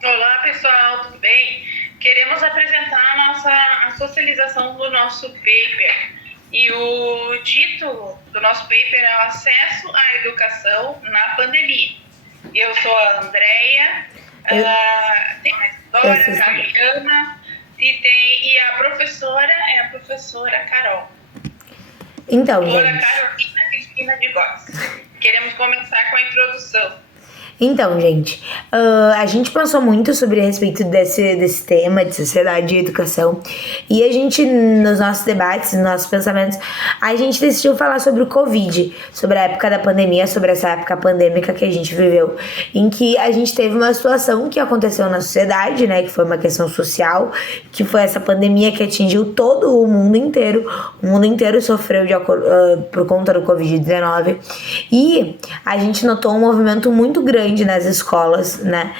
Olá pessoal, tudo bem? Queremos apresentar a socialização do nosso paper. E o título do nosso paper é o Acesso à Educação na Pandemia. Eu sou a Andrea, Eu, tem a eu Dora, sou. a Carliana e a professora é a professora Carol. Então, Doutora gente. Carolina Cristina de Góes. Queremos começar com a introdução. Então, gente, a gente pensou muito sobre a respeito desse tema de sociedade e educação, e a gente, nos nossos debates, nos nossos pensamentos, a gente decidiu falar sobre o Covid, sobre a época da pandemia, sobre essa época pandêmica que a gente viveu, em que a gente teve uma situação que aconteceu na sociedade, né, que foi uma questão social, que foi essa pandemia que atingiu todo o mundo inteiro sofreu por conta do Covid-19, e a gente notou um movimento muito grande nas escolas, né,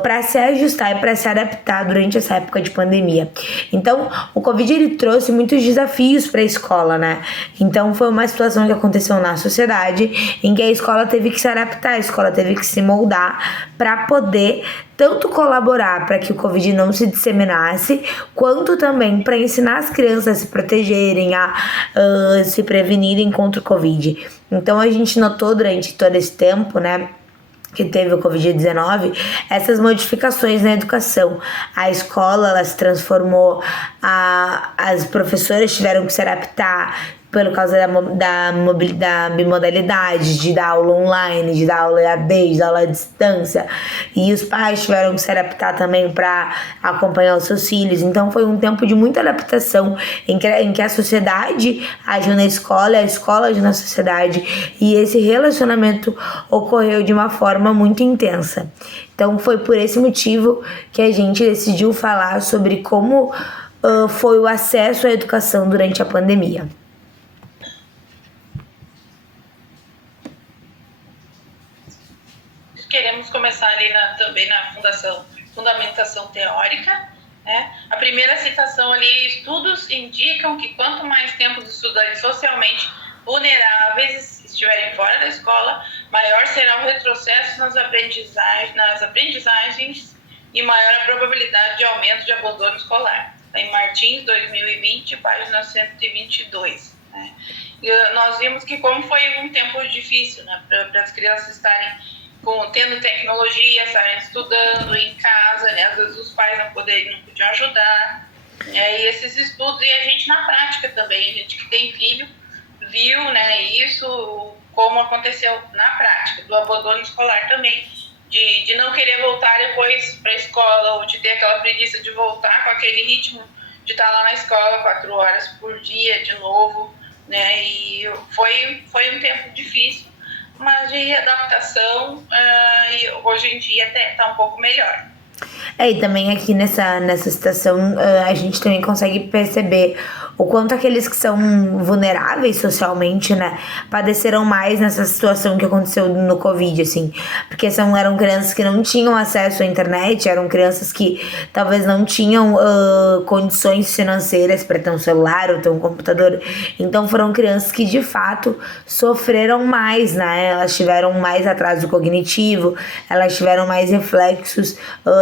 para se ajustar e para se adaptar durante essa época de pandemia. Então, o Covid ele trouxe muitos desafios para a escola, né? Então, foi uma situação que aconteceu na sociedade em que a escola teve que se adaptar, a escola teve que se moldar para poder tanto colaborar para que o Covid não se disseminasse, quanto também para ensinar as crianças a se protegerem, a se prevenirem contra o Covid. Então a gente notou durante todo esse tempo, né, que teve o Covid-19, essas modificações na educação. A escola ela se transformou, as professoras tiveram que se adaptar por causa da bimodalidade, de dar aula online, de dar aula EAD, de dar aula à distância. E os pais tiveram que se adaptar também para acompanhar os seus filhos. Então foi um tempo de muita adaptação em que a sociedade agiu na escola, a escola agiu na sociedade, e esse relacionamento ocorreu de uma forma muito intensa. Então foi por esse motivo que a gente decidiu falar sobre como foi o acesso à educação durante a pandemia. Queremos começar ali também na fundamentação teórica. Né? A primeira citação ali: estudos indicam que quanto mais tempo os estudantes socialmente vulneráveis estiverem fora da escola, maior será o retrocesso nas aprendizagens e maior a probabilidade de aumento de abandono escolar. Está em Martins, 2020, página 122. Né? E nós vimos que como foi um tempo difícil, né, para as crianças estarem tendo tecnologia, estarem estudando em casa, né? Às vezes os pais não podiam ajudar. E esses estudos, e a gente na prática também, a gente que tem filho, viu, né, isso, como aconteceu na prática, do abandono escolar também, de não querer voltar depois para a escola, ou de ter aquela preguiça de voltar com aquele ritmo de estar lá na escola 4 horas por dia de novo, né? E foi um tempo difícil, mas de adaptação, e hoje em dia até está um pouco melhor. E também aqui nessa situação a gente também consegue perceber o quanto aqueles que são vulneráveis socialmente, né, padeceram mais nessa situação que aconteceu no Covid, assim, porque eram crianças que não tinham acesso à internet, eram crianças que talvez não tinham condições financeiras para ter um celular ou ter um computador, então foram crianças que de fato sofreram mais, né, elas tiveram mais atraso cognitivo, elas tiveram mais reflexos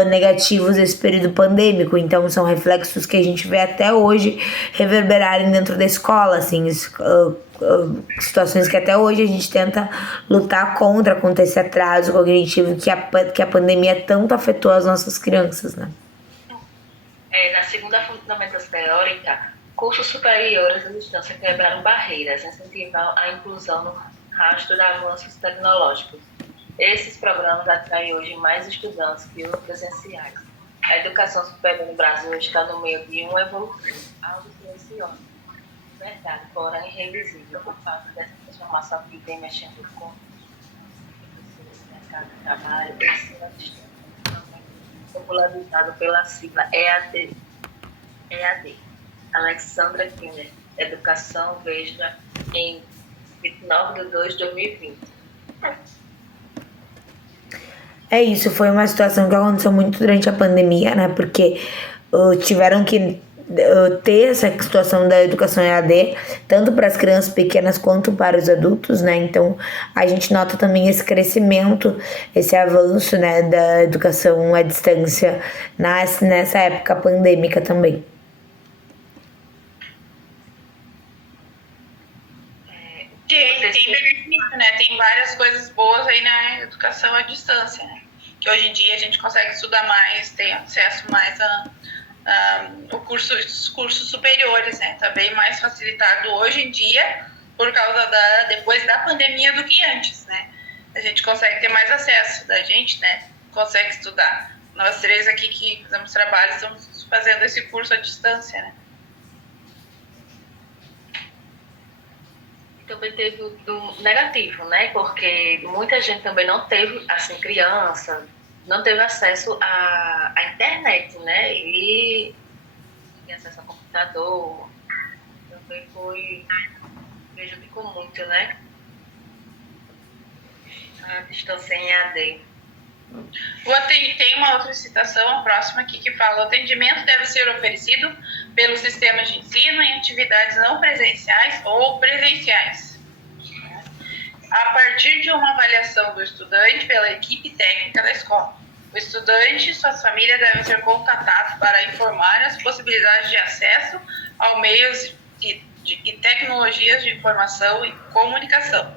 negativos desse período pandêmico, então são reflexos que a gente vê até hoje reverberarem dentro da escola, assim, situações que até hoje a gente tenta lutar contra esse atraso cognitivo que a pandemia tanto afetou as nossas crianças, né? Na segunda fundamentação teórica, cursos superiores à distância quebraram barreiras, incentivando a inclusão no rastro de avanços tecnológicos. Esses programas atraem hoje mais estudantes que os presenciais. A educação superior no Brasil está no meio de uma evolução auto-silenciosa. Verdade, porém irrevisível, o fato dessa transformação que vem mexendo com o mercado de trabalho, ensino à distância, popularizado pela sigla EAD. Alexandra Kinder, Educação, Veja, em 29/2/2020. É isso, foi uma situação que aconteceu muito durante a pandemia, né? Porque tiveram que ter essa situação da educação EAD, tanto para as crianças pequenas quanto para os adultos, né? Então, a gente nota também esse crescimento, esse avanço, né, da educação à distância nessa época pandêmica também. Tem benefício, né? Tem várias coisas boas aí na educação à distância, né? Que hoje em dia a gente consegue estudar mais, tem acesso mais os cursos superiores, né? Tá bem mais facilitado hoje em dia por causa depois da pandemia do que antes, né? A gente consegue ter mais acesso da gente, né? Consegue estudar. Nós três aqui que fazemos trabalho estamos fazendo esse curso à distância, né? Também teve do negativo, né? Porque muita gente também não teve, assim, criança, não teve acesso à internet, né? E tinha acesso ao computador, também prejudicou muito, né? A distância em AD. Tem uma outra citação, a próxima aqui, que fala: o atendimento deve ser oferecido pelos sistemas de ensino em atividades não presenciais ou presenciais, a partir de uma avaliação do estudante pela equipe técnica da escola. O estudante e suas famílias devem ser contatados para informar as possibilidades de acesso aos meios e tecnologias de informação e comunicação,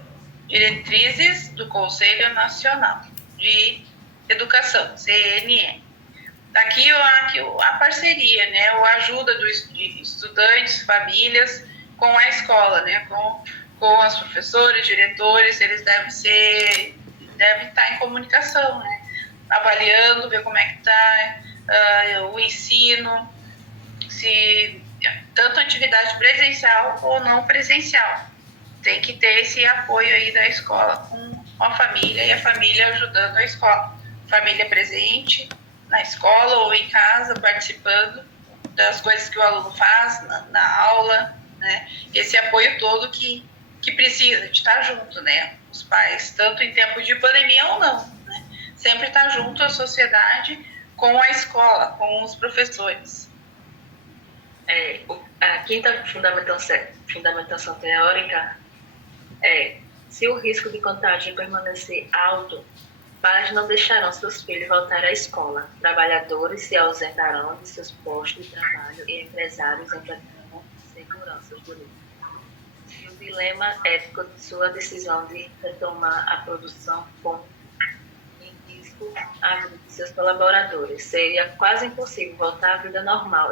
diretrizes do Conselho Nacional de Educação, CNE. Aqui a parceria, né, a ajuda de estudantes, famílias com a escola, né, com os professores, diretores, eles devem estar em comunicação, né, avaliando, ver como é que está o ensino, se tanto atividade presencial ou não presencial. Tem que ter esse apoio aí da escola com a família e a família ajudando a escola. Família presente na escola ou em casa, participando das coisas que o aluno faz na aula, né? Esse apoio todo que precisa de estar junto, né? Os pais, tanto em tempo de pandemia ou não, né? Sempre estar junto à sociedade com a escola, com os professores. A quinta fundamentação teórica se o risco de contágio permanecer alto, pais não deixarão seus filhos voltar à escola, trabalhadores se ausentarão de seus postos de trabalho e empresários enfrentarão segurança jurídica. Se o dilema ético de sua decisão de retomar a produção põe em risco a vida de seus colaboradores, seria quase impossível voltar à vida normal,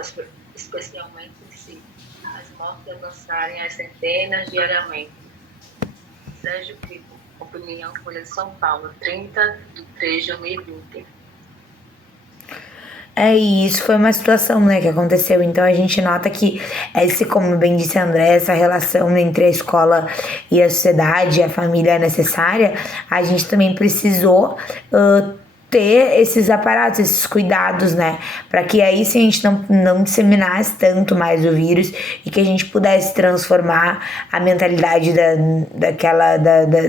especialmente se as mortes avançarem às centenas diariamente. Sérgio Pico, opinião, Folha de São Paulo, 30 de 3 de 2020. E isso foi uma situação, né, que aconteceu. Então a gente nota que como bem disse a André, essa relação entre a escola e a sociedade, a família é necessária. A gente também precisou ter esses aparatos, esses cuidados, né, para que aí sim a gente não disseminasse tanto mais o vírus e que a gente pudesse transformar a mentalidade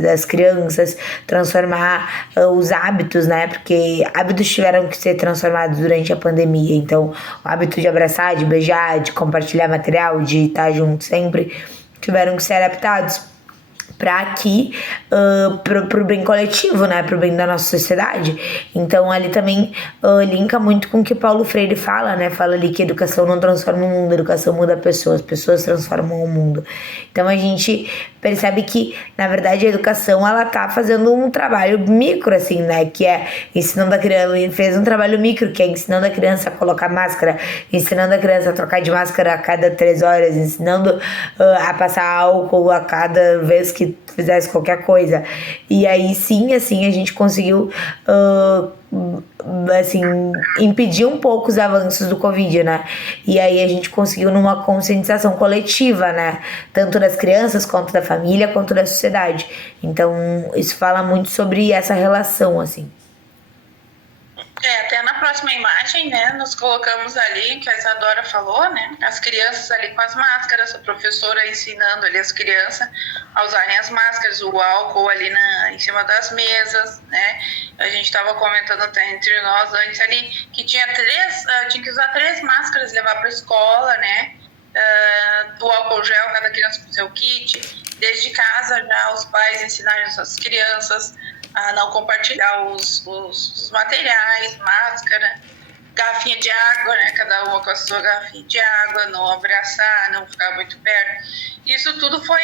das crianças, transformar os hábitos, né, porque hábitos tiveram que ser transformados durante a pandemia. Então o hábito de abraçar, de beijar, de compartilhar material, de estar junto sempre, tiveram que ser adaptados para pro bem coletivo, né, pro bem da nossa sociedade. Então ali também linka muito com o que Paulo Freire fala, né, fala ali que educação não transforma o mundo, educação muda pessoas transformam o mundo. Então a gente percebe que, na verdade, a educação, ela tá fazendo um trabalho micro, assim, né, que é ensinando a criança, fez um trabalho micro, que é ensinando a criança a colocar máscara, ensinando a criança a trocar de máscara a cada 3 horas, ensinando a passar álcool a cada vez que fizesse qualquer coisa. E aí sim, assim, a gente conseguiu impedir um pouco os avanços do Covid, né? E aí a gente conseguiu numa conscientização coletiva, né? Tanto das crianças, quanto da família, quanto da sociedade. Então, isso fala muito sobre essa relação, assim. Até na próxima imagem, né, nós colocamos ali, que a Isadora falou, né, as crianças ali com as máscaras, a professora ensinando ali as crianças a usarem as máscaras, o álcool ali em cima das mesas, né. A gente estava comentando até entre nós antes ali que tinha que usar 3 máscaras, levar para a escola, né, o álcool gel, cada criança com seu kit, desde casa já os pais ensinarem as crianças a não compartilhar os materiais, máscara, garrafinha de água, né? Cada uma com a sua garrafinha de água, não abraçar, não ficar muito perto. Isso tudo foi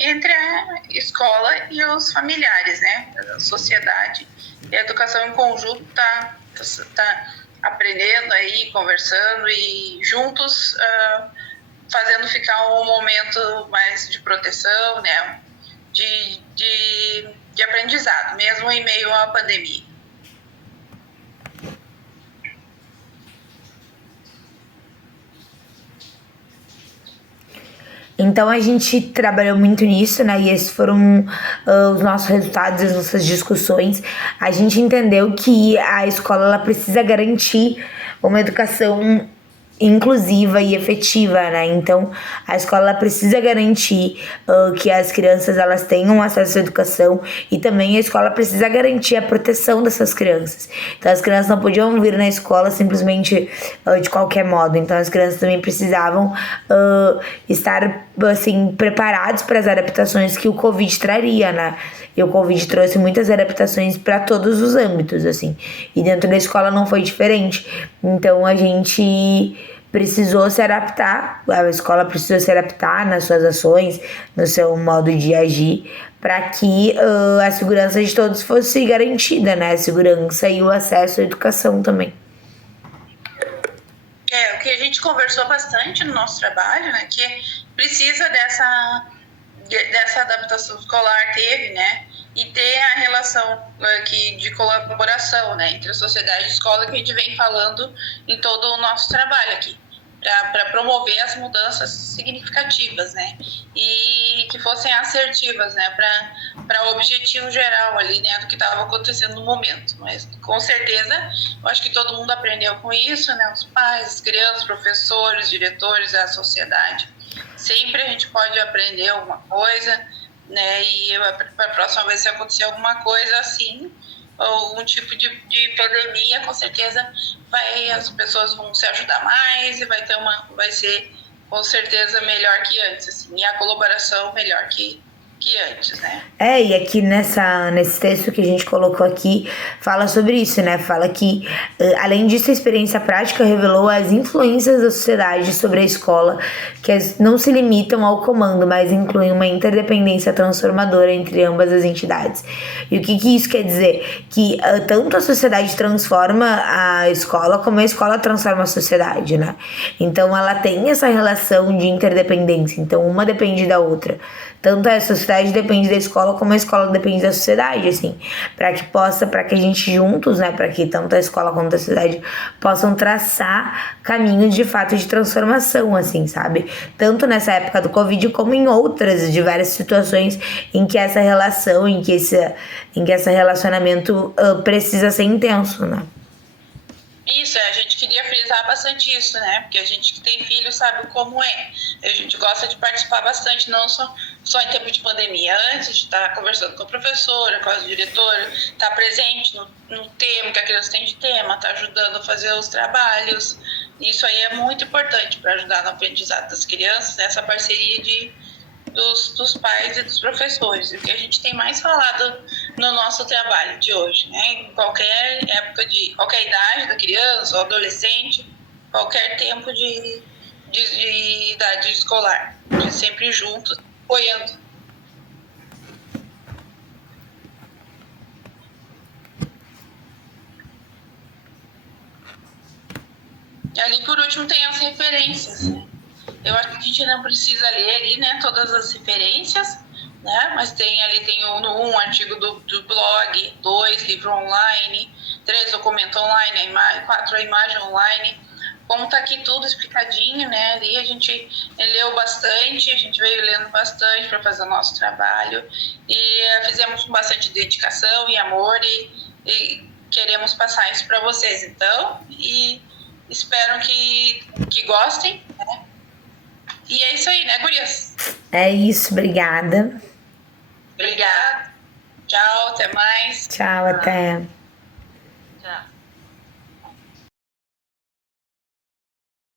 entre a escola e os familiares, né? A sociedade e a educação em conjunto tá aprendendo aí, conversando e juntos fazendo ficar um momento mais de proteção, né? De aprendizado, mesmo em meio à pandemia. Então a gente trabalhou muito nisso, né? E esses foram os nossos resultados, as nossas discussões. A gente entendeu que a escola ela precisa garantir uma educação inclusiva e efetiva, né? Então a escola precisa garantir que as crianças elas tenham acesso à educação e também a escola precisa garantir a proteção dessas crianças. Então as crianças não podiam vir na escola simplesmente de qualquer modo. Então as crianças também precisavam estar assim preparados para as adaptações que o Covid traria, né? E o Covid trouxe muitas adaptações para todos os âmbitos, assim. E dentro da escola não foi diferente. Então a gente precisou se adaptar, a escola precisou se adaptar nas suas ações, no seu modo de agir, para que a segurança de todos fosse garantida, né? A segurança e o acesso à educação também. O que a gente conversou bastante no nosso trabalho, né? Que precisa dessa adaptação escolar, né? E ter a relação aqui de colaboração, né, entre a sociedade e a escola, que a gente vem falando em todo o nosso trabalho aqui, para promover as mudanças significativas, né, e que fossem assertivas, né, para o objetivo geral ali, né, do que estava acontecendo no momento. Mas com certeza, eu acho que todo mundo aprendeu com isso, né, os pais, as crianças, professores, diretores, a sociedade. Sempre a gente pode aprender alguma coisa, né? E para a próxima vez, se acontecer alguma coisa assim, ou algum tipo de pandemia, com certeza as pessoas vão se ajudar mais e vai ser com certeza melhor que antes, assim, e a colaboração melhor que antes, né? E aqui nesse texto que a gente colocou aqui, fala sobre isso, né? Fala que, além disso, a experiência prática revelou as influências da sociedade sobre a escola, que não se limitam ao comando, mas incluem uma interdependência transformadora entre ambas as entidades. E o que isso quer dizer? Que tanto a sociedade transforma a escola, como a escola transforma a sociedade, né? Então, ela tem essa relação de interdependência. Então, uma depende da outra. Tanto a sociedade depende da escola, como a escola depende da sociedade, assim, para que a gente juntos, né, para que tanto a escola quanto a sociedade possam traçar caminhos de fato de transformação, assim, sabe? Tanto nessa época do Covid, como em outras diversas situações em que essa relação, em que esse relacionamento precisa ser intenso, né? Isso, a gente queria frisar bastante isso, né? Porque a gente que tem filho sabe como é. A gente gosta de participar bastante, não só em tempo de pandemia. Antes de estar conversando com a professora, com a diretora, estar presente no tema que a criança tem de tema, estar ajudando a fazer os trabalhos. Isso aí é muito importante para ajudar no aprendizado das crianças, né? Essa parceria dos pais e dos professores, o que a gente tem mais falado no nosso trabalho de hoje, né? Em qualquer época, qualquer idade da criança ou adolescente, qualquer tempo de idade escolar, de sempre juntos, apoiando. E ali, por último, tem as referências, né? Eu acho que a gente não precisa ler ali, né, todas as referências, né, mas tem um artigo do blog, 2 livro online, 3 documento online, 4 a imagem online, como está aqui tudo explicadinho, né, ali a gente leu bastante, a gente veio lendo bastante para fazer o nosso trabalho e fizemos com bastante dedicação e amor e queremos passar isso para vocês, então, e espero que gostem, né? E é isso aí, né, gurias? É isso, obrigada. Obrigada. Tchau, até mais. Tchau, até.